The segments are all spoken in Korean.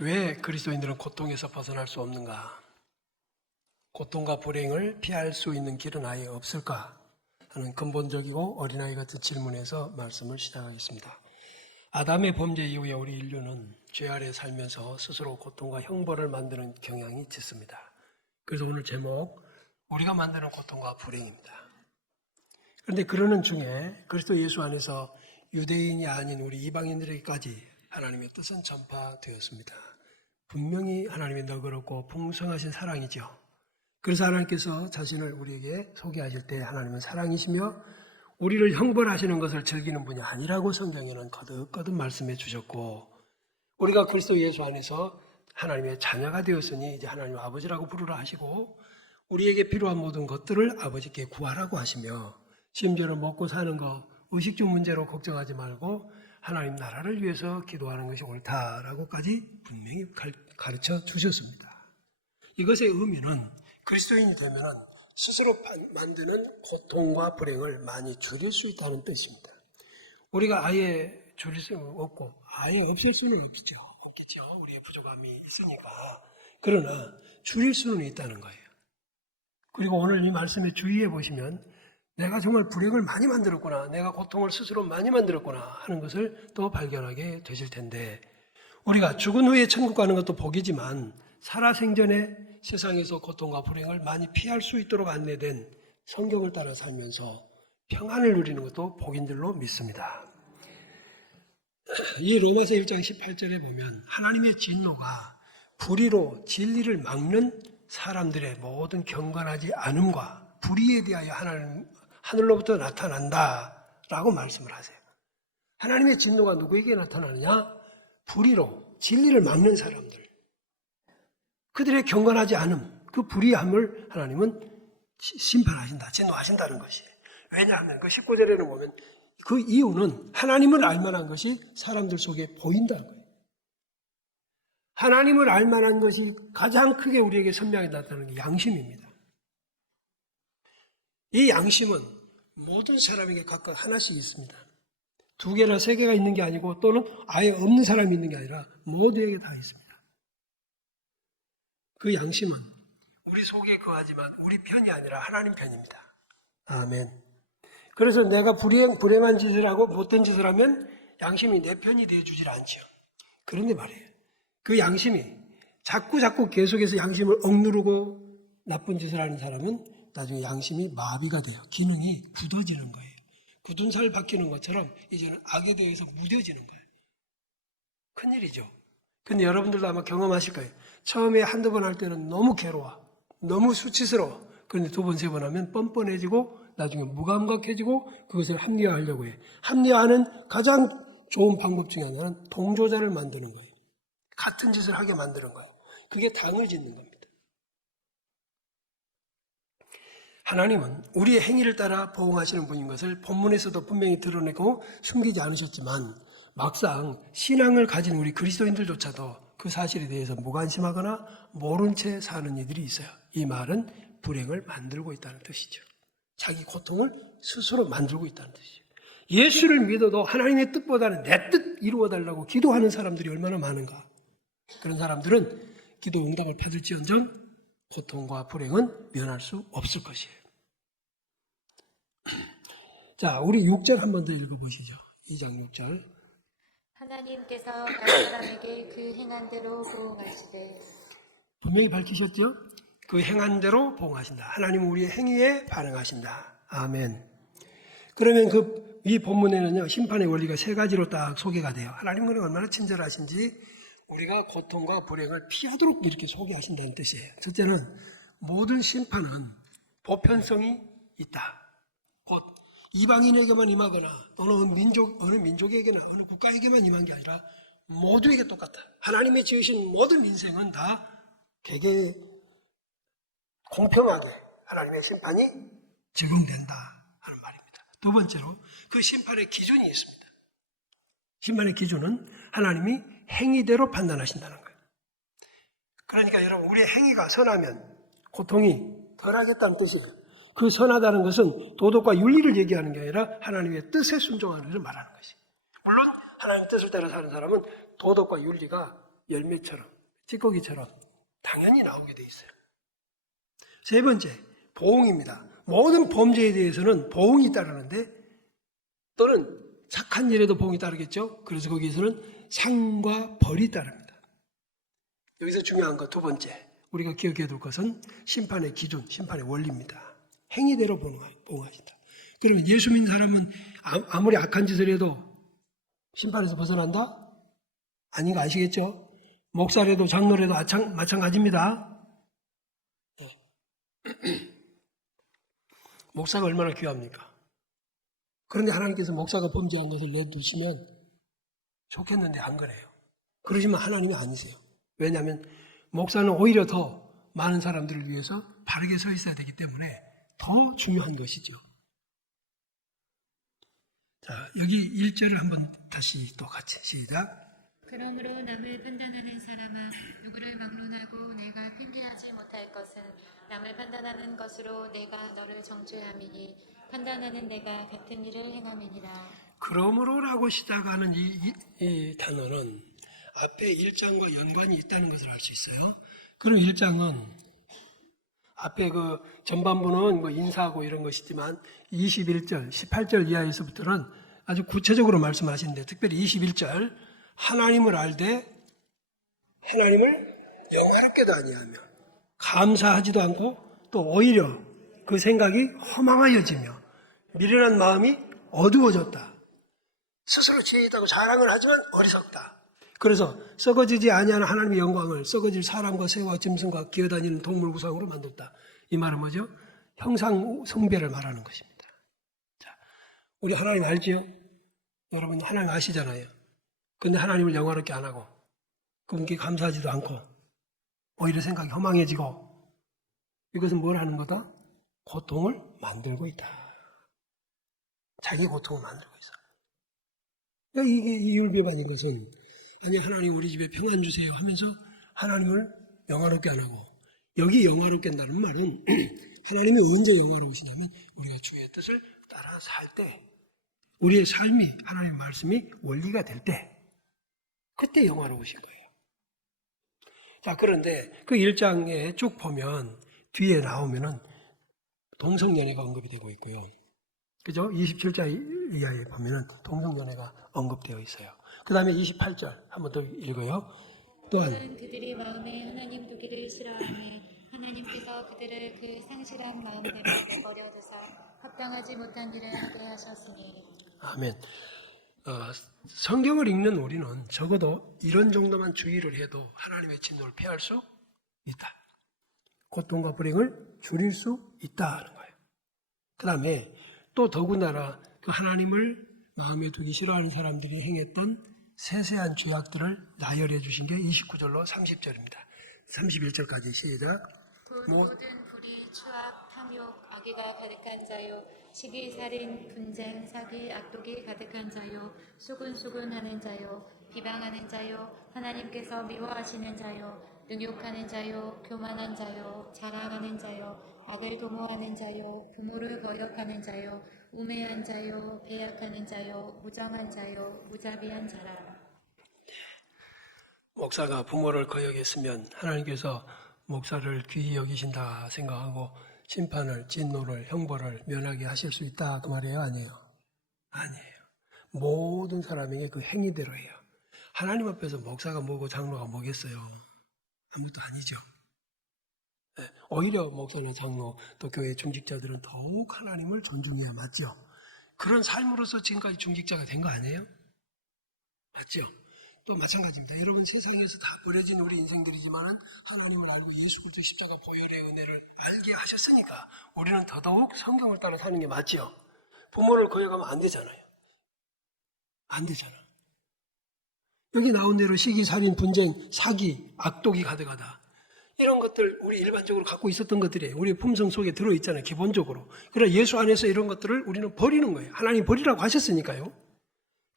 왜 그리스도인들은 고통에서 벗어날 수 없는가? 고통과 불행을 피할 수 있는 길은 아예 없을까? 하는 근본적이고 어린아이 같은 질문에서 말씀을 시작하겠습니다. 아담의 범죄 이후에 우리 인류는 죄 아래 살면서 스스로 고통과 형벌을 만드는 경향이 짙습니다. 그래서 오늘 제목, 우리가 만드는 고통과 불행입니다. 그런데 그러는 중에 그리스도 예수 안에서 유대인이 아닌 우리 이방인들에게까지 하나님의 뜻은 전파되었습니다. 분명히 하나님의 너그럽고 풍성하신 사랑이죠. 그래서 하나님께서 자신을 우리에게 소개하실 때 하나님은 사랑이시며 우리를 형벌하시는 것을 즐기는 분이 아니라고 성경에는 거듭거듭 말씀해 주셨고, 우리가 그리스도 예수 안에서 하나님의 자녀가 되었으니 이제 하나님 아버지라고 부르라 하시고, 우리에게 필요한 모든 것들을 아버지께 구하라고 하시며, 심지어는 먹고 사는 거, 의식주 문제로 걱정하지 말고 하나님 나라를 위해서 기도하는 것이 옳다라고까지 분명히 가르쳐 주셨습니다. 이것의 의미는 그리스도인이 되면 스스로 만드는 고통과 불행을 많이 줄일 수 있다는 뜻입니다. 우리가 아예 줄일 수는 없고 아예 없앨 수는 없겠죠. 우리의 부족함이 있으니까. 그러나 줄일 수는 있다는 거예요. 그리고 오늘 이 말씀에 주의해 보시면 내가 정말 불행을 많이 만들었구나, 내가 고통을 스스로 많이 만들었구나 하는 것을 또 발견하게 되실 텐데, 우리가 죽은 후에 천국 가는 것도 복이지만 살아생전에 세상에서 고통과 불행을 많이 피할 수 있도록 안내된 성경을 따라 살면서 평안을 누리는 것도 복인 줄로 믿습니다. 이 로마서 1장 18절에 보면 하나님의 진노가 불의로 진리를 막는 사람들의 모든 경건하지 않음과 불의에 대하여 하늘로부터 나타난다라고 말씀을 하세요. 하나님의 진노가 누구에게 나타나느냐? 불의로 진리를 막는 사람들, 그들의 경건하지 않음, 그 불의함을 하나님은 심판하신다, 진노하신다는 것이. 왜냐하면 그 19절에는 보면 그 이유는 하나님을 알만한 것이 사람들 속에 보인다는 거예요. 하나님을 알만한 것이 가장 크게 우리에게 선명하게 나타나는 게 양심입니다. 이 양심은 모든 사람에게 각각 하나씩 있습니다. 2개나 3개가 있는 게 아니고 또는 아예 없는 사람이 있는 게 아니라 모두에게 다 있습니다. 그 양심은 우리 속에 거하지만 우리 편이 아니라 하나님 편입니다. 아멘. 그래서 내가 불행한 짓을 하고 못된 짓을 하면 양심이 내 편이 되어주질 않죠. 그런데 말이에요, 그 양심이 자꾸 계속해서 양심을 억누르고 나쁜 짓을 하는 사람은 나중에 양심이 마비가 돼요. 기능이 굳어지는 거예요. 굳은 살 박히는 것처럼 이제는 악에 대해서 무뎌지는 거예요. 큰일이죠. 근데 여러분들도 아마 경험하실 거예요. 처음에 한두 번 할 때는 너무 괴로워, 너무 수치스러워. 그런데 2번, 3번 하면 뻔뻔해지고 나중에 무감각해지고 그것을 합리화하려고 해요. 합리화하는 가장 좋은 방법 중에 하나는 동조자를 만드는 거예요. 같은 짓을 하게 만드는 거예요. 그게 당을 짓는 겁니다. 하나님은 우리의 행위를 따라 보응하시는 분인 것을 본문에서도 분명히 드러내고 숨기지 않으셨지만, 막상 신앙을 가진 우리 그리스도인들조차도 그 사실에 대해서 무관심하거나 모른 채 사는 이들이 있어요. 이 말은 불행을 만들고 있다는 뜻이죠. 자기 고통을 스스로 만들고 있다는 뜻이죠. 예수를 믿어도 하나님의 뜻보다는 내 뜻 이루어달라고 기도하는 사람들이 얼마나 많은가. 그런 사람들은 기도 응답을 받을지언정 고통과 불행은 면할 수 없을 것이에요. 자, 우리 6절 한 번 더 읽어보시죠. 2장 6절. 하나님께서 각 사람에게 그 행한 대로 보응하시되. 분명히 밝히셨죠? 그 행한 대로 보응하신다. 하나님은 우리의 행위에 반응하신다. 아멘. 그러면 이 본문에는요, 심판의 원리가 3가지로 딱 소개가 돼요. 하나님은 얼마나 친절하신지 우리가 고통과 불행을 피하도록 이렇게 소개하신다는 뜻이에요. 첫째는 모든 심판은 보편성이 있다. 곧 이방인에게만 임하거나 어느 민족에게나 어느 국가에게만 임한 게 아니라 모두에게 똑같다. 하나님의 지으신 모든 인생은 다 되게 공평하게 하나님의 심판이 적용된다 하는 말입니다. 2번째로 그 심판의 기준이 있습니다. 심판의 기준은 하나님이 행위대로 판단하신다는 거예요. 그러니까 여러분, 우리의 행위가 선하면 고통이 덜하겠다는 뜻이에요. 그 선하다는 것은 도덕과 윤리를 얘기하는 게 아니라 하나님의 뜻에 순종하는 것을 말하는 것이에요. 물론 하나님의 뜻을 따라 사는 사람은 도덕과 윤리가 열매처럼, 찌꺼기처럼 당연히 나오게 돼 있어요. 세 번째, 보응입니다. 모든 범죄에 대해서는 보응이 따르는데 또는 착한 일에도 보응이 따르겠죠. 그래서 거기에서는 상과 벌이 따릅니다. 여기서 중요한 것 두 번째, 우리가 기억해야 될 것은 심판의 기준, 심판의 원리입니다. 행위대로 보응하신다. 그러면 예수 믿는 사람은 아무리 악한 짓을 해도 심판에서 벗어난다? 아닌 거 아시겠죠? 목사라도 장로라도 마찬가지입니다. 목사가 얼마나 귀합니까? 그런데 하나님께서 목사가 범죄한 것을 내두시면 좋겠는데 안 그래요. 그러시면 하나님이 아니세요. 왜냐하면 목사는 오히려 더 많은 사람들을 위해서 바르게 서 있어야 되기 때문에 더 중요한 것이죠. 자, 여기 1절을 한번 다시 또 같이 시작. 그러므로 남을 판단하는 사람아, 누구를 막론하고 내가 핑계하지 못할 것은 남을 판단하는 것으로 내가 너를 정죄함이니 판단하는 내가 같은 일을 행함이니라. 그러므로라고 시작하는 이 단어는 앞에 1장과 연관이 있다는 것을 알 수 있어요. 그럼 1장은 앞에 그 전반부는 뭐 인사하고 이런 것이지만 21절, 18절 이하에서부터는 아주 구체적으로 말씀하시는데 특별히 21절 하나님을 알되 하나님을 영화롭게도 아니하며 감사하지도 않고 또 오히려 그 생각이 허망하여지며 미련한 마음이 어두워졌다. 스스로 지혜 있다고 자랑을 하지만 어리석다. 그래서 썩어지지 아니하는 하나님의 영광을 썩어질 사람과 새와 짐승과 기어다니는 동물 구상으로 만들었다. 이 말은 뭐죠? 형상 성배를 말하는 것입니다. 자, 우리 하나님 알지요? 여러분 하나님 아시잖아요. 근데 하나님을 영화롭게 안 하고 그분께 감사하지도 않고 오히려 생각이 허망해지고 이것은 뭘 하는 거다? 고통을 만들고 있다. 자기 고통을 만들고 있어. 이게 이율배반인 것은 아니 하나님 우리 집에 평안 주세요 하면서 하나님을 영화롭게 안 하고 여기 영화롭게 한다는 말은 하나님이 언제 영화로우시냐면 우리가 주의 뜻을 따라 살 때 우리의 삶이 하나님의 말씀이 원리가 될 때 그때 영화로우신 거예요. 자, 그런데 그 1장에 쭉 보면 뒤에 나오면은 동성연애가 언급이 되고 있고요. 그죠? 27장 이하에 보면은 동성연애가 언급되어 있어요. 그 다음에 28절 한번 더 읽어요. 또한 그들이 마음에 하나님 두기를 싫어하니 하나님께서 그들을 그 상실한 마음대로 버려두사 합당하지 못한 일을 하게 하셨으니. 아멘. 성경을 읽는 우리는 적어도 이런 정도만 주의를 해도 하나님의 진노를 피할 수 있다. 고통과 불행을 줄일 수 있다 하는 거예요. 그 다음에 또 더군다나 그 하나님을 마음에 두기 싫어하는 사람들이 행했던 세세한 죄악들을 나열해 주신 게 29절로 30절입니다. 31절까지 시작. 모든 불의, 추악, 탐욕, 악의가 가득한 자요, 시기, 살인, 분쟁, 사기, 악독이 가득한 자요, 수군수군하는 자요, 비방하는 자요, 하나님께서 미워하시는 자요, 능욕하는 자요, 교만한 자요, 자랑하는 자요, 악을 도모하는 자요, 부모를 거역하는 자요, 우매한 자요, 배약하는 자요, 무정한 자요, 무자비한 자라. 목사가 부모를 거역했으면 하나님께서 목사를 귀히 여기신다 생각하고 심판을, 진노를, 형벌을 면하게 하실 수 있다 그 말이에요? 아니에요? 아니에요. 모든 사람에게 그 행위대로 해요. 하나님 앞에서 목사가 뭐고 장로가 뭐겠어요? 아무것도 아니죠. 오히려 목사나 장로 또 교회 중직자들은 더욱 하나님을 존중해야 맞죠. 그런 삶으로서 지금까지 중직자가 된 거 아니에요? 맞죠? 또 마찬가지입니다. 여러분 세상에서 다 버려진 우리 인생들이지만은 하나님을 알고 예수 그리스도 십자가 보혈의 은혜를 알게 하셨으니까 우리는 더더욱 성경을 따라 사는 게 맞죠. 부모를 거역하면 안 되잖아요. 안 되잖아. 여기 나온 대로 시기, 살인, 분쟁, 사기, 악독이 가득하다. 이런 것들 우리 일반적으로 갖고 있었던 것들이 우리 품성 속에 들어있잖아요. 기본적으로. 그러나 예수 안에서 이런 것들을 우리는 버리는 거예요. 하나님 버리라고 하셨으니까요.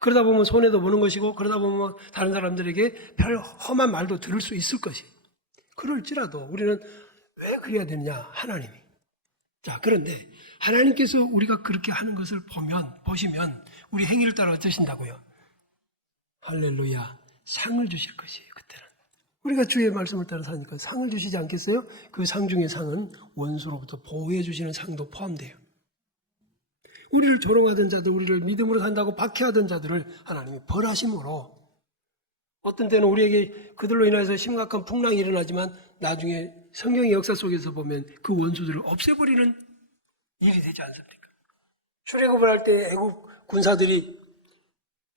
그러다 보면 손해도 보는 것이고 그러다 보면 다른 사람들에게 별 험한 말도 들을 수 있을 것이. 그럴지라도 우리는 왜 그래야 되느냐? 하나님이. 자, 그런데 하나님께서 우리가 그렇게 하는 것을 보시면 우리 행위를 따라 어쩌신다고요? 할렐루야. 상을 주실 것이에요. 그때는. 우리가 주의 말씀을 따라 사니까 상을 주시지 않겠어요? 그 상 중에 상은 원수로부터 보호해 주시는 상도 포함돼요. 우리를 조롱하던 자들, 우리를 믿음으로 산다고 박해하던 자들을 하나님이 벌하심으로 어떤 때는 우리에게 그들로 인해서 심각한 풍랑이 일어나지만 나중에 성경의 역사 속에서 보면 그 원수들을 없애버리는 일이 되지 않습니까? 출애굽을 할 때 애국 군사들이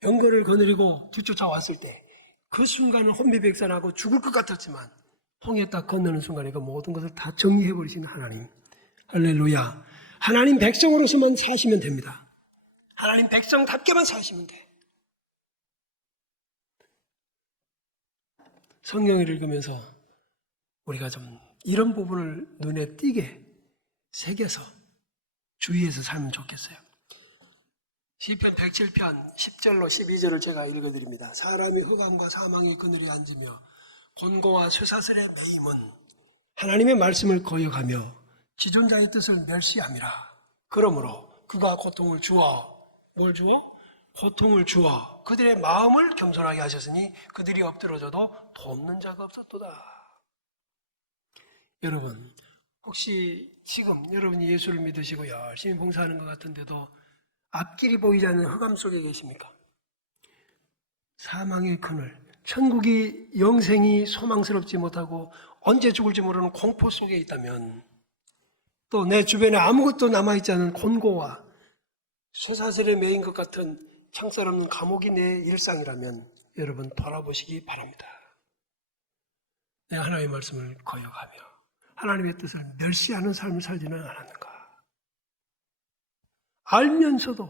병거를 거느리고 뒤쫓아왔을 때 그 순간은 혼미백산하고 죽을 것 같았지만 홍해 딱 건너는 순간에 그 모든 것을 다 정리해버리시는 하나님. 할렐루야. 하나님 백성으로서만 사시면 됩니다. 하나님 백성답게만 사시면 돼. 성경을 읽으면서 우리가 좀 이런 부분을 눈에 띄게 새겨서 주의해서 살면 좋겠어요. 시편 107편 10절로 12절을 제가 읽어드립니다. 사람이 흑암과 사망의 그늘에 앉으며 곤고와 쇠사슬에 매임은 하나님의 말씀을 거역하며 지존자의 뜻을 멸시함이라. 그러므로 그가 고통을 주어 뭘 주어? 고통을 주어 그들의 마음을 겸손하게 하셨으니 그들이 엎드러져도 돕는 자가 없었도다. 여러분 혹시 지금 여러분이 예수를 믿으시고 열심히 봉사하는 것 같은데도 앞길이 보이지 않는 흑암 속에 계십니까? 사망의 그늘, 천국이 영생이 소망스럽지 못하고 언제 죽을지 모르는 공포 속에 있다면 또 내 주변에 아무것도 남아있지 않은 곤고와 쇠사슬에 매인 것 같은 창살 없는 감옥이 내 일상이라면 여러분 돌아보시기 바랍니다. 내가 하나님의 말씀을 거역하며 하나님의 뜻을 멸시하는 삶을 살지는 않았는가? 알면서도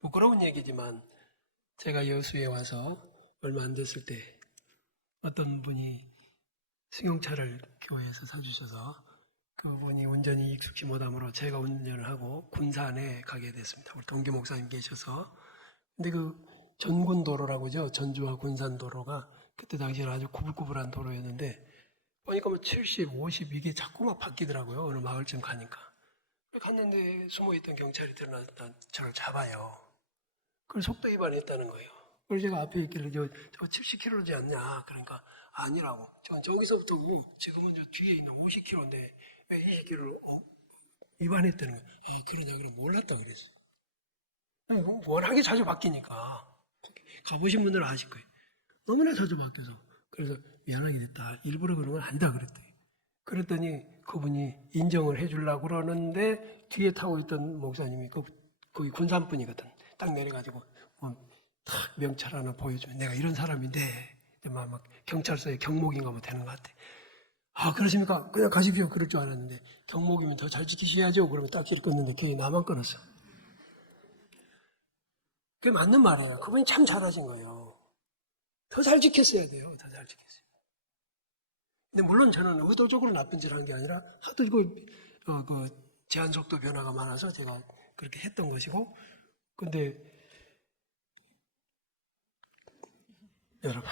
부끄러운 얘기지만 제가 여수에 와서 얼마 안 됐을 때 어떤 분이 승용차를 교회에서 사주셔서 그분이 운전이 익숙치 못하므로 제가 운전을 하고 군산에 가게 됐습니다. 우리 동기 목사님 계셔서. 근데 그 전군도로라고죠. 전주와 군산 도로가 그때 당시에는 아주 구불구불한 도로였는데 보니까 뭐 70, 50 이게 자꾸 막 바뀌더라고요. 어느 마을쯤 가니까. 갔는데 숨어있던 경찰이 드러나서 저를 잡아요. 그걸 속도 위반했다는 거예요. 그래서 제가 앞에 있길래 저 70km지 않냐. 그러니까 아니라고. 저기서부터 지금은 저 뒤에 있는 50km인데 왜 20km를 위반했다는 거예요. 그러냐 그래 몰랐다 그랬어요. 워낙에 자주 바뀌니까 가보신 분들은 아실 거예요. 너무나 자주 바뀌어서 그래서 미안하게 됐다. 일부러 그런 건 아니다 그랬더니 그분이 인정을 해주려고 그러는데 뒤에 타고 있던 목사님이 거기 군산분이거든. 딱 내려가지고 딱 명찰 하나 보여주면 내가 이런 사람인데 막 경찰서에 경목인가 뭐 되는 것 같아. 아 그러십니까? 그냥 가십시오. 그럴 줄 알았는데 경목이면 더 잘 지키셔야죠. 그러면 딱지를 끊는데 걔 나만 끊었어. 그게 맞는 말이에요. 그분이 참 잘하신 거예요. 더 잘 지켰어야 돼요. 더 잘 지켰어요. 근데 물론 저는 의도적으로 나쁜 짓을 한 게 아니라 하도 그 제한 속도 변화가 많아서 제가 그렇게 했던 것이고, 근데 여러분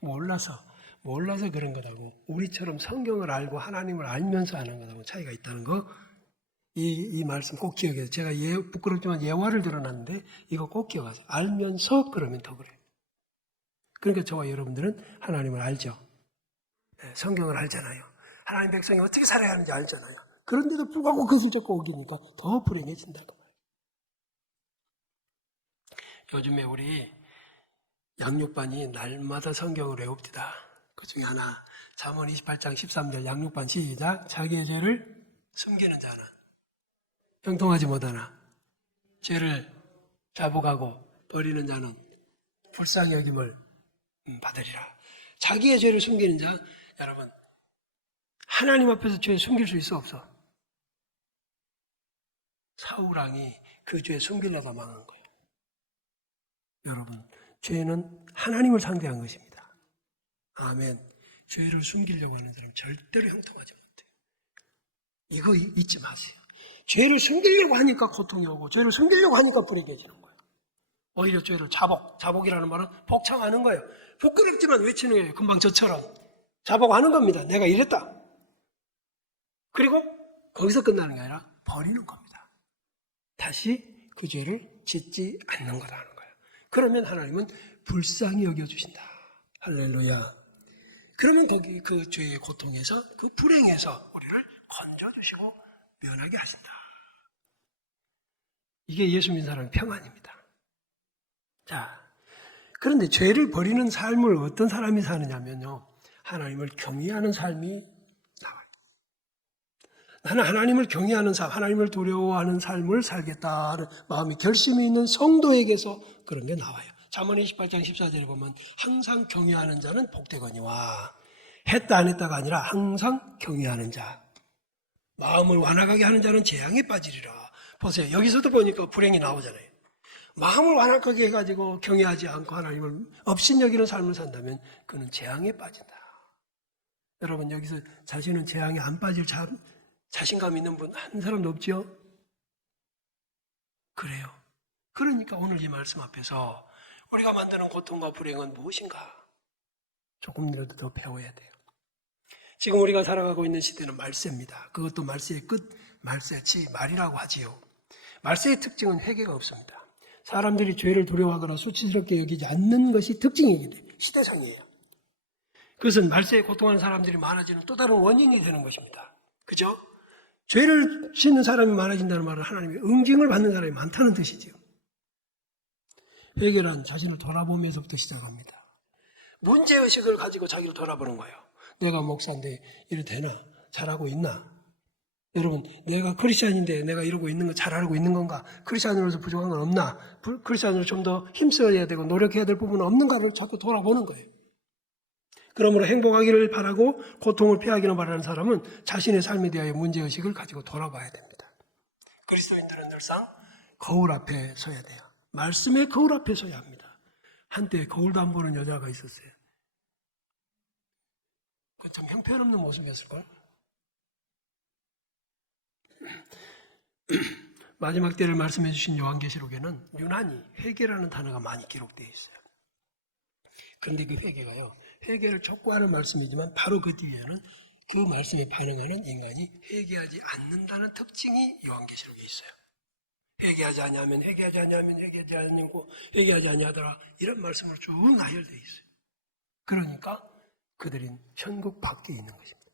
몰라서 그런 거라고. 우리처럼 성경을 알고 하나님을 알면서 하는 거라고 차이가 있다는 거. 이 말씀 꼭 기억해요. 제가 부끄럽지만 예화를 들어놨는데 이거 꼭 기억하세요. 알면서 그러면 더 그래요. 그러니까 저와 여러분들은 하나님을 알죠. 성경을 알잖아요. 하나님 백성이 어떻게 살아야 하는지 알잖아요. 그런데도 불구하고 그것을 자꾸 어기니까 더 불행해진다고 말이에요. 요즘에 우리 양육반이 날마다 성경을 외웁니다. 그 중에 하나 잠언 28장 13절 양육반 시작. 자기의 죄를 숨기는 자는 형통하지 못하나 죄를 자복하고 버리는 자는 불쌍히 여김을 받으리라. 자기의 죄를 숨기는 자, 여러분 하나님 앞에서 죄 숨길 수 있어 없어? 사울왕이 그 죄 숨기려다 망한 거예요. 여러분 죄는 하나님을 상대한 것입니다. 아멘. 죄를 숨기려고 하는 사람 절대로 형통하지 못해요. 이거 잊지 마세요. 죄를 숨기려고 하니까 고통이 오고 죄를 숨기려고 하니까 불행해지는 거예요. 오히려 죄를 자복이라는 말은 복창하는 거예요. 부끄럽지만 외치는 거예요. 금방 저처럼 자복하는 겁니다. 내가 이랬다. 그리고 거기서 끝나는 게 아니라 버리는 겁니다. 다시 그 죄를 짓지 않는 거다 하는 거예요. 그러면 하나님은 불쌍히 여겨주신다. 할렐루야. 그러면 거기 그 죄의 고통에서, 그 불행에서 우리를 건져주시고 면하게 하신다. 이게 예수 믿는 사람의 평안입니다. 자, 그런데 죄를 버리는 삶을 어떤 사람이 사느냐면요, 하나님을 경외하는 삶이 나와요. 나는 하나님을 경외하는 삶, 하나님을 두려워하는 삶을 살겠다 하는 마음이 결심이 있는 성도에게서 그런 게 나와요. 잠언 28장 14절에 보면 항상 경외하는 자는 복되거니와, 했다 안 했다가 아니라 항상 경외하는 자, 마음을 완악하게 하는 자는 재앙에 빠지리라. 보세요. 여기서도 보니까 불행이 나오잖아요. 마음을 완악하게 해가지고 경외하지 않고 하나님을 업신여기는 삶을 산다면 그는 재앙에 빠진다. 여러분, 여기서 자신은 재앙에 안 빠질 자신감 있는 분 한 사람도 없지요? 그래요. 그러니까 오늘 이 말씀 앞에서 우리가 만드는 고통과 불행은 무엇인가? 조금이라도 더 배워야 돼요. 지금 우리가 살아가고 있는 시대는 말세입니다. 그것도 말세의 끝, 말세치 말이라고 하지요. 말세의 특징은 회개가 없습니다. 사람들이 죄를 두려워하거나 수치스럽게 여기지 않는 것이 특징이기 시대상이에요. 그것은 말세에 고통하는 사람들이 많아지는 또 다른 원인이 되는 것입니다. 그죠? 죄를 짓는 사람이 많아진다는 말은 하나님의 응징을 받는 사람이 많다는 뜻이지요. 회개란 자신을 돌아보면서부터 시작합니다. 문제의식을 가지고 자기를 돌아보는 거예요. 내가 목사인데 이래 되나? 잘하고 있나? 여러분, 내가 크리스찬인데 내가 이러고 있는 거 잘 알고 있는 건가? 크리스찬으로서 부족한 건 없나? 크리스찬으로 좀 더 힘써야 되고 노력해야 될 부분은 없는가를 자꾸 돌아보는 거예요. 그러므로 행복하기를 바라고 고통을 피하기를 바라는 사람은 자신의 삶에 대하여 문제의식을 가지고 돌아봐야 됩니다. 그리스도인들은 늘상 거울 앞에 서야 돼요. 말씀의 거울 앞에 서야 합니다. 한때 거울도 안 보는 여자가 있었어요. 그 참 형편없는 모습이었을걸? 마지막 때를 말씀해 주신 요한계시록에는 유난히 회개라는 단어가 많이 기록되어 있어요. 그런데 그 회개가요, 회개를 촉구하는 말씀이지만 바로 그 뒤에는 그 말씀에 반응하는 인간이 회개하지 않는다는 특징이 요한계시록에 있어요. 회개하지 아니하면 회개하지 아니하면 회개하지 아니하고 회개하지 아니하더라, 이런 말씀으로 쭉 나열되어 있어요. 그러니까 그들은 천국 밖에 있는 것입니다.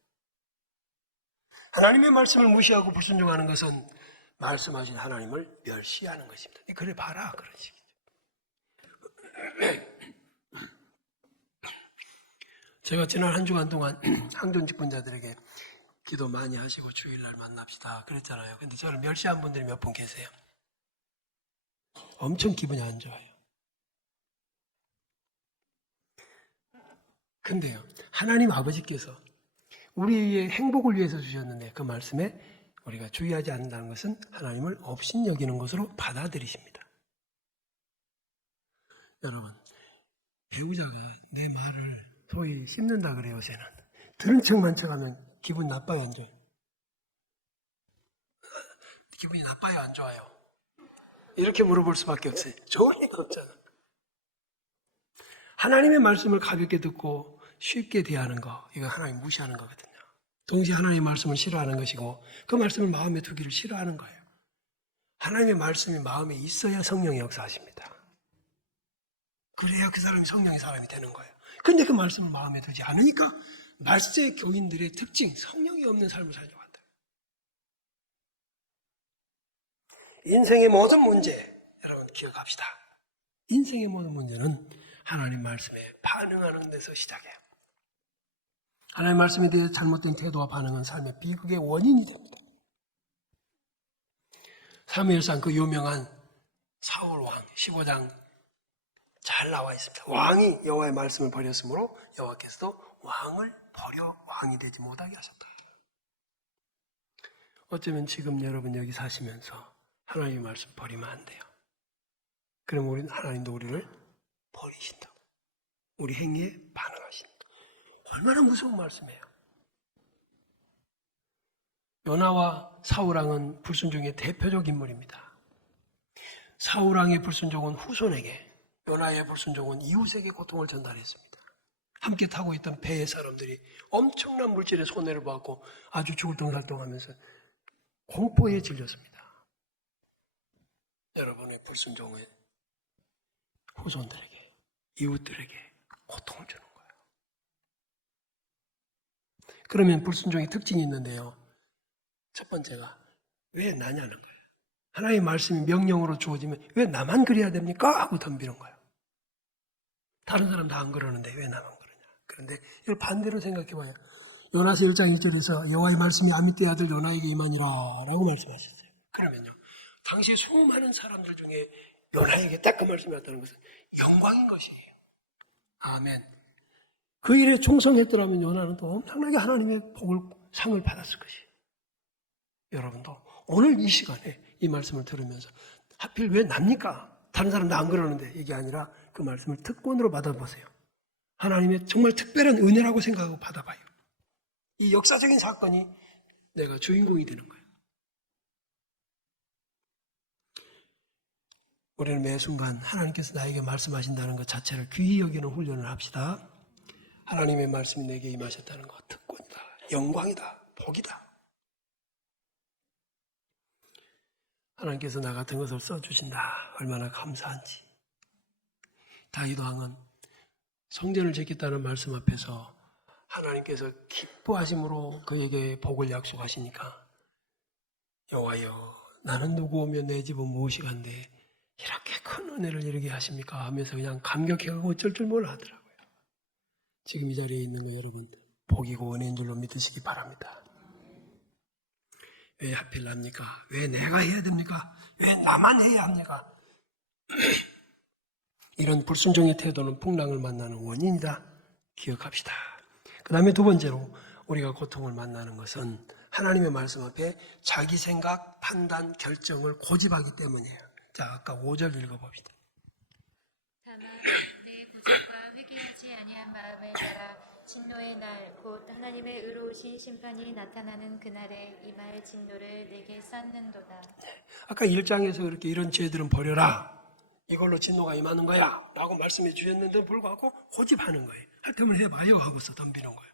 하나님의 말씀을 무시하고 불순종하는 것은 말씀하신 하나님을 멸시하는 것입니다. 그래 봐라, 그런 식이죠. 제가 지난 한 주간 동안 항존직분자들에게 기도 많이 하시고 주일날 만납시다 그랬잖아요. 근데 저를 멸시한 분들이 몇 분 계세요. 엄청 기분이 안 좋아요. 근데요, 하나님 아버지께서 우리의 행복을 위해서 주셨는데 그 말씀에 우리가 주의하지 않는다는 것은 하나님을 업신여기는 것으로 받아들이십니다. 여러분, 배우자가 내 말을 소위 씹는다 그래요, 요새는. 들은 척만 척하면 기분 나빠요, 안 좋아요? 기분이 나빠요, 안 좋아요? 이렇게 물어볼 수밖에 없어요. 좋을 리가 없잖아. 하나님의 말씀을 가볍게 듣고 쉽게 대하는 거, 이거 하나님 무시하는 거거든요. 동시에 하나님의 말씀을 싫어하는 것이고 그 말씀을 마음에 두기를 싫어하는 거예요. 하나님의 말씀이 마음에 있어야 성령이 역사하십니다. 그래야 그 사람이 성령의 사람이 되는 거예요. 근데 그 말씀을 마음에 두지 않으니까 말세 교인들의 특징, 성령이 없는 삶을 살려고 한다. 인생의 모든 문제, 여러분 기억합시다. 인생의 모든 문제는 하나님 말씀에 반응하는 데서 시작해요. 하나님 말씀에 대해 잘못된 태도와 반응은 삶의 비극의 원인이 됩니다. 사무엘상 그 유명한 사울 왕 15장 잘 나와 있습니다. 왕이 여호와의 말씀을 버렸으므로 여호와께서도 왕을 버려 왕이 되지 못하게 하셨다. 어쩌면 지금 여러분 여기 사시면서 하나님의 말씀 버리면 안 돼요. 그럼 우리는 하나님도 우리를 버리신다. 우리 행위에 반응하신다. 얼마나 무서운 말씀이에요. 요나와 사울왕은 불순종의 대표적 인물입니다. 사울왕의 불순종은 후손에게, 요나의 불순종은 이웃에게 고통을 전달했습니다. 함께 타고 있던 배의 사람들이 엄청난 물질의 손해를 받고 아주 죽을 덩살덩하면서 공포에 질렸습니다. 여러분의 불순종의 후손들에게, 이웃들에게 고통을 주는 거예요. 그러면 불순종의 특징이 있는데요. 첫 번째가 왜 나냐는 거예요. 하나님의 말씀이 명령으로 주어지면 왜 나만 그래야 됩니까? 하고 덤비는 거예요. 다른 사람 다 안 그러는데 왜 나만 그러냐. 그런데 이걸 반대로 생각해봐요. 요나서 1장 1절에서 여호와의 말씀이 아미떼 아들 요나에게 임하니라 라고 말씀하셨어요. 그러면요, 당시 수많은 사람들 중에 요나에게 딱 그 말씀이 왔다는 것은 영광인 것이에요. 아멘. 그 일에 충성했더라면 요나는 또 엄청나게 하나님의 상을 받았을 것이에요. 여러분도 오늘 이 시간에 이 말씀을 들으면서 하필 왜 납니까? 다른 사람도 안 그러는데 이게 아니라 그 말씀을 특권으로 받아보세요. 하나님의 정말 특별한 은혜라고 생각하고 받아봐요. 이 역사적인 사건이 내가 주인공이 되는 거예요. 우리는 매 순간 하나님께서 나에게 말씀하신다는 것 자체를 귀히 여기는 훈련을 합시다. 하나님의 말씀이 내게 임하셨다는 것, 특권이다, 영광이다, 복이다. 하나님께서 나 같은 것을 써주신다. 얼마나 감사한지. 다윗 왕은 성전을 짓겠다는 말씀 앞에서 하나님께서 기뻐하심으로 그에게 복을 약속하시니까 여호와여, 나는 누구 오면 내 집은 무엇이간데 이렇게 큰 은혜를 이루게 하십니까? 하면서 그냥 감격해가고 어쩔 줄 몰라 하더라고요. 지금 이 자리에 있는 거 여러분 복이고 은혜인 줄로 믿으시기 바랍니다. 왜 하필 납니까? 왜 내가 해야 됩니까? 왜 나만 해야 합니까? 이런 불순종의 태도는 풍랑을 만나는 원인이다. 기억합시다. 그 다음에 두 번째로 우리가 고통을 만나는 것은 하나님의 말씀 앞에 자기 생각, 판단, 결정을 고집하기 때문이에요. 자, 아까 5절 읽어봅시다. 다만 내 고집과 회개하지 아니한 마음에 따라 진노의 날 곧 하나님의 의로우신 심판이 나타나는 그날에 임할 진노를 내게 쌓는도다. 아까 1장에서 그렇게 이런 죄들은 버려라. 이걸로 진노가 임하는 거야 라고 말씀해 주셨는데 불구하고 고집하는 거예요. 하여튼 해봐요 하고서 덤비는 거예요.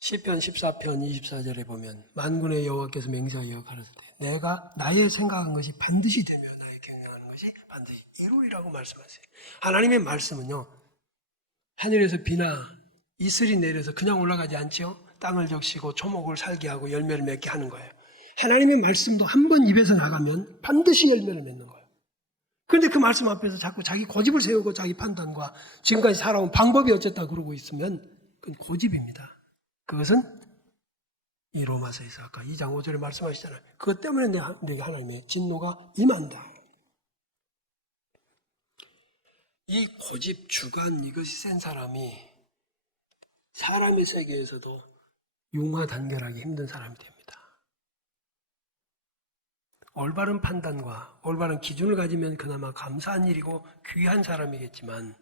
시편 14편 24절에 보면 만군의 여호와께서 맹세하여 가라사대 내가 나의 생각한 것이 반드시 되며 나의 경영하는 것이 반드시 이루리라고 말씀하세요. 하나님의 말씀은요, 하늘에서 비나 이슬이 내려서 그냥 올라가지 않죠. 땅을 적시고 초목을 살게 하고 열매를 맺게 하는 거예요. 하나님의 말씀도 한 번 입에서 나가면 반드시 열매를 맺는 거예요. 그런데 그 말씀 앞에서 자꾸 자기 고집을 세우고 자기 판단과 지금까지 살아온 방법이 어쨌다 그러고 있으면 그건 고집입니다. 그것은 이 로마서에서 아까 2장 5절에 말씀하시잖아요. 그것 때문에 내게 하나님의 진노가 임한다. 이 고집, 주관 이것이 센 사람이 사람의 세계에서도 융화단결하기 힘든 사람이 됩니다. 올바른 판단과 올바른 기준을 가지면 그나마 감사한 일이고 귀한 사람이겠지만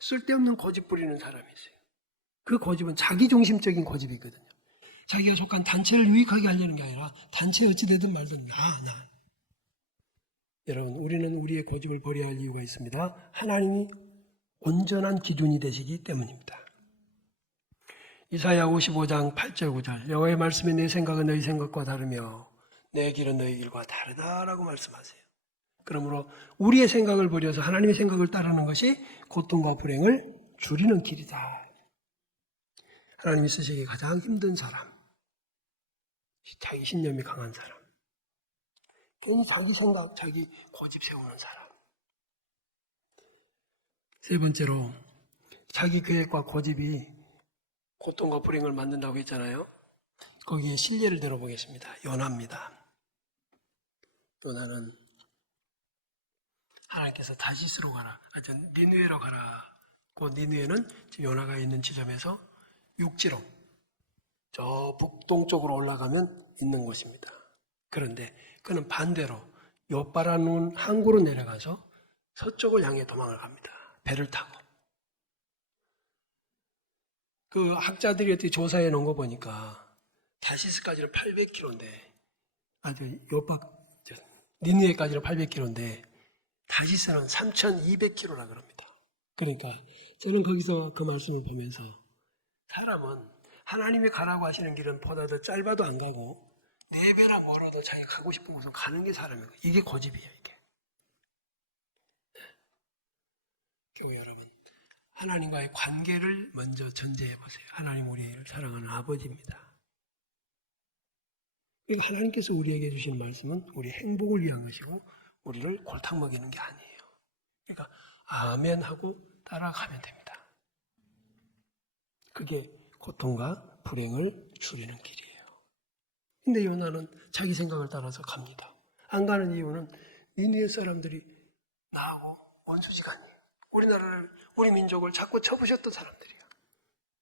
쓸데없는 고집 부리는 사람이 있어요. 그 고집은 자기중심적인 고집이거든요. 자기가 속한 단체를 유익하게 하려는 게 아니라 단체 어찌 되든 말든 나. 여러분, 우리는 우리의 고집을 버려야 할 이유가 있습니다. 하나님이 온전한 기준이 되시기 때문입니다. 이사야 55장 8절 9절 여호와의 말씀에 내 생각은 너희 생각과 다르며 내 길은 너희 길과 다르다라고 말씀하세요. 그러므로 우리의 생각을 버려서 하나님의 생각을 따르는 것이 고통과 불행을 줄이는 길이다. 하나님이 쓰시기 가장 힘든 사람, 자기 신념이 강한 사람, 괜히 자기 생각, 자기 고집 세우는 사람. 세 번째로 자기 계획과 고집이 고통과 불행을 만든다고 했잖아요. 거기에 실례를 들어보겠습니다. 요나입니다. 요나는 하나님께서 다시스로 가라, 니느웨로 가라. 그 니느웨는 지금 요나가 있는 지점에서 육지로 저 북동쪽으로 올라가면 있는 곳입니다. 그런데 그는 반대로 욥바라는 항구로 내려가서 서쪽을 향해 도망을 갑니다. 배를 타고. 그 학자들이 어떻게 조사해 놓은 거 보니까 다시스까지는 800km인데 아주 니느웨까지는 800km인데 다시스는 3200km라 그럽니다. 그러니까 저는 거기서 그 말씀을 보면서 사람은 하나님이 가라고 하시는 길은 보다 더 짧아도 안 가고 4배나 멀어도 어디든 자기가 가고 싶은 곳은 가는 게 사람이고, 이게 고집이에요, 이게. 교회 여러분, 하나님과의 관계를 먼저 전제해 보세요. 하나님 우리를 사랑하는 아버지입니다. 그러니까 하나님께서 우리에게 주신 말씀은 우리 행복을 위한 것이고 우리를 골탕 먹이는 게 아니에요. 그러니까 아멘 하고 따라가면 됩니다. 그게 고통과 불행을 줄이는 길이에요. 근데 요나는 자기 생각을 따라서 갑니다. 안 가는 이유는 니느웨 사람들이 나하고 원수지간이에요. 우리나라를, 우리 민족을 자꾸 쳐부셨던 사람들이에요.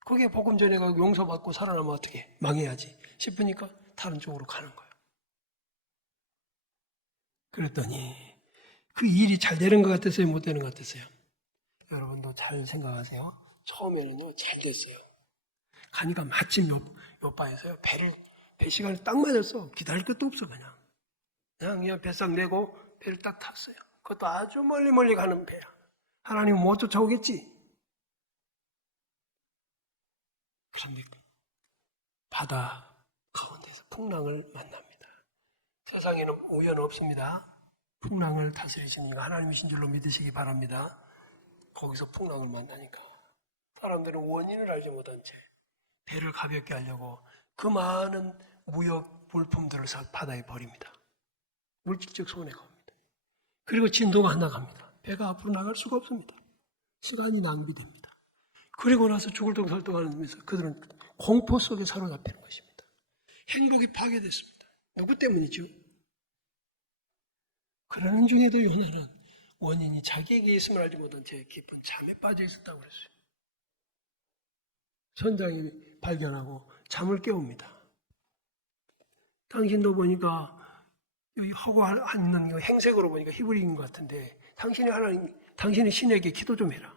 거기에 복음 전해가고 용서받고 살아나면 어떻게 망해야지 싶으니까 다른 쪽으로 가는 거예요. 그랬더니 그 일이 잘 되는 것 같았어요? 못 되는 것 같았어요? 여러분도 잘 생각하세요. 처음에는요 잘 됐어요. 가니까 마침 옆바에서요 배 시간이 딱 맞았어. 기다릴 것도 없어. 그냥 배싹 내고 배를 딱 탔어요. 그것도 아주 멀리 가는 배야. 하나님은 못 쫓아오겠지. 그런데 바다 가운데서 풍랑을 만납니다. 세상에는 우연 없습니다. 풍랑을 다스리시는 이가 하나님이신 줄로 믿으시기 바랍니다. 거기서 풍랑을 만나니까 사람들은 원인을 알지 못한 채 배를 가볍게 하려고 그 많은 무역 물품들을 바다에 버립니다. 물질적 손해가 옵니다. 그리고 진도가 안 나갑니다. 배가 앞으로 나갈 수가 없습니다. 시간이 낭비됩니다. 그리고 나서 죽을 둥 설동하면서 그들은 공포 속에 사로잡히는 것입니다. 행복이 파괴됐습니다. 누구 때문이죠? 그러는 중에도 요나는 원인이 자기에게 있음을 알지 못한 채 깊은 잠에 빠져 있었다고 그랬어요. 선장이 발견하고 잠을 깨웁니다. 당신도 보니까 하고 있는 행색으로 보니까 히브리인 것 같은데 당신의 신에게 기도 좀 해라.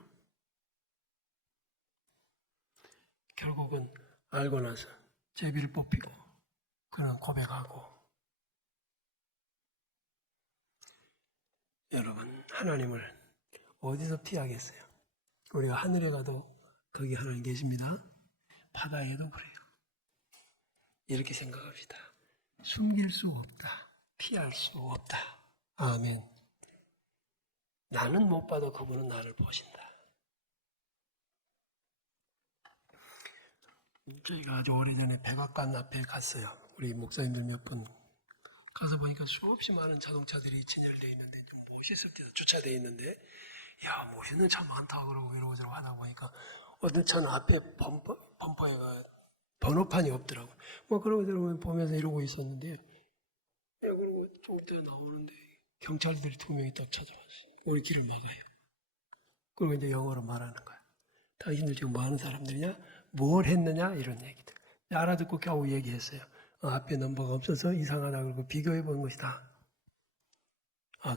결국은 알고 나서 제비를 뽑히고 그는 고백하고. 여러분, 하나님을 어디서 피하겠어요? 우리가 하늘에 가도 거기 하나님 계십니다. 바다에도 그래요. 이렇게 생각합시다. 숨길 수 없다. 피할 수 없다. 아멘. 나는 못 봐도 그분은 나를 보신다. 저희가 아주 오래전에 백악관 앞에 갔어요. 우리 목사님들 몇 분 가서 보니까 수없이 많은 자동차들이 진열되어 있는데 좀 멋있습니다. 주차되어 있는데 야 멋있는 차 많다 그러고 이러고 하다 보니까 어떤 차는 앞에 범퍼에 번호판이 없더라고요. 그러고 보면서 이러고 있었는데 그리고 좀 이따 나오는데 경찰들이 2명이 딱 찾아왔어요. 우리 길을 막아요. 그리고 이제 영어로 말하는 거야. 당신들 지금 뭐 하는 사람들이냐? 뭘 했느냐? 이런 얘기들. 알아듣고 겨우 얘기했어요. 앞에 넘버가 없어서 이상하다 그러고 비교해 보는 것이다.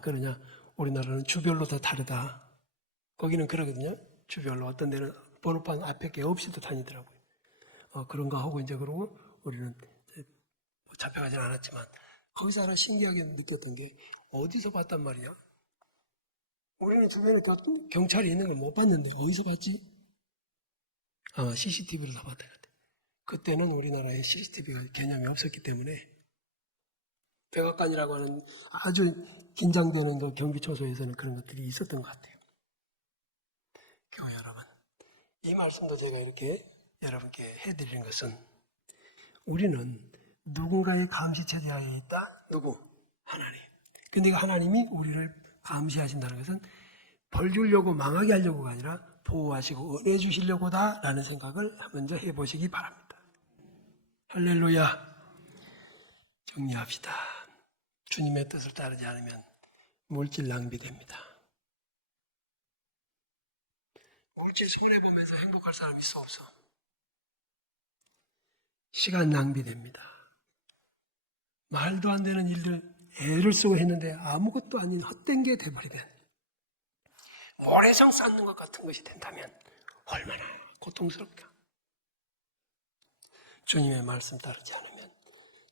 그러냐? 우리나라는 주별로 다 다르다. 거기는 그러거든요. 주별로 어떤 데는 번호판 앞에 게 없이도 다니더라고요. 그런가 하고 이제 그러고 우리는 잡혀가진 않았지만 거기서 하나 신기하게 느꼈던 게 어디서 봤단 말이냐? 우리는 주변에 경찰이 있는 걸 못 봤는데 어디서 봤지? CCTV로 다 봤다. 그때는 우리나라에 CCTV가 개념이 없었기 때문에 백악관이라고 하는 아주 긴장되는 그 경비초소에서는 그런 것들이 있었던 것 같아요. 교회 여러분, 이 말씀도 제가 이렇게 여러분께 해드리는 것은 우리는 누군가의 감시체제 하에 있다. 누구? 하나님. 근데 그 하나님이 우리를 감시하신다는 것은 벌 주려고 망하게 하려고가 아니라 보호하시고 은혜 주시려고다 라는 생각을 먼저 해보시기 바랍니다. 할렐루야. 정리합시다. 주님의 뜻을 따르지 않으면 물질 낭비됩니다. 물질 손해보면서 행복할 사람 있어 없어? 시간 낭비됩니다. 말도 안 되는 일들 애를 쓰고 했는데 아무것도 아닌 헛된 게 돼버리면 모래성 쌓는 것 같은 것이 된다면 얼마나 고통스럽다. 주님의 말씀 따르지 않으면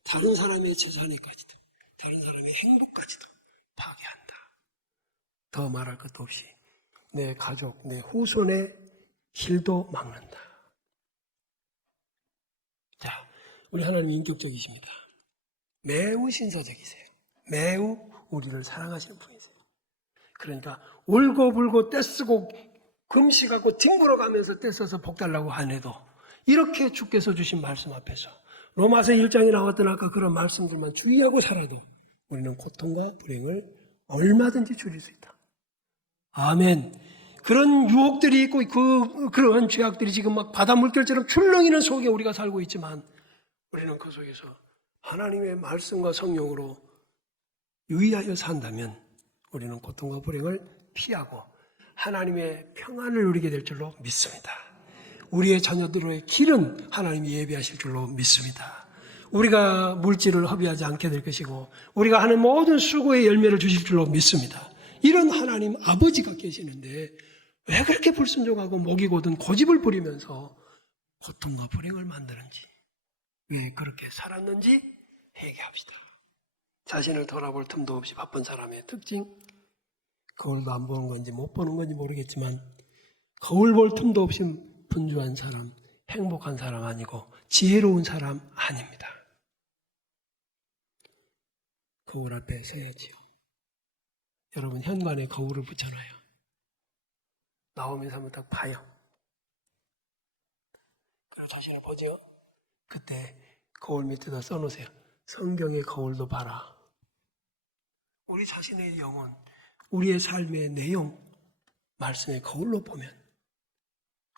다른 사람의 재산에까지도 다른 사람의 행복까지도 파괴한다. 더 말할 것도 없이 내 가족, 내 후손의 길도 막는다. 자, 우리 하나님 인격적이십니다. 매우 신사적이세요. 매우 우리를 사랑하시는 분이세요. 그러니까 울고불고 떼쓰고 금식하고 뒹굴어가면서 떼써서 복달라고 안 해도 이렇게 주께서 주신 말씀 앞에서 로마서 1장에 나왔던 아까 그런 말씀들만 주의하고 살아도 우리는 고통과 불행을 얼마든지 줄일 수 있다. 아멘. 그런 유혹들이 있고 그런 죄악들이 지금 막 바다 물결처럼 출렁이는 속에 우리가 살고 있지만 우리는 그 속에서 하나님의 말씀과 성령으로 유의하여 산다면 우리는 고통과 불행을 피하고 하나님의 평안을 누리게 될 줄로 믿습니다. 우리의 자녀들의 길은 하나님이 예비하실 줄로 믿습니다. 우리가 물질을 허비하지 않게 될 것이고 우리가 하는 모든 수고의 열매를 주실 줄로 믿습니다. 이런 하나님 아버지가 계시는데 왜 그렇게 불순종하고 목이 고든 고집을 부리면서 고통과 불행을 만드는지, 왜 그렇게 살았는지 회개합시다. 자신을 돌아볼 틈도 없이 바쁜 사람의 특징, 거울도 안 보는 건지 못 보는 건지 모르겠지만 거울 볼 틈도 없이 분주한 사람, 행복한 사람 아니고 지혜로운 사람 아닙니다. 거울 앞에 서야지요. 여러분 현관에 거울을 붙여놔요. 나오면서 한번 딱 봐요. 그리고 자신을 보죠. 그때 거울 밑에다 써놓으세요. 성경의 거울도 봐라. 우리 자신의 영혼, 우리의 삶의 내용, 말씀의 거울로 보면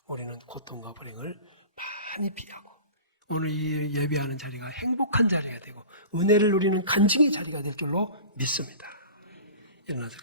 우리는 고통과 불행을 많이 피하고 오늘 이 예배하는 자리가 행복한 자리가 되고 은혜를 누리는 간증의 자리가 될 줄로 믿습니다. 일어나서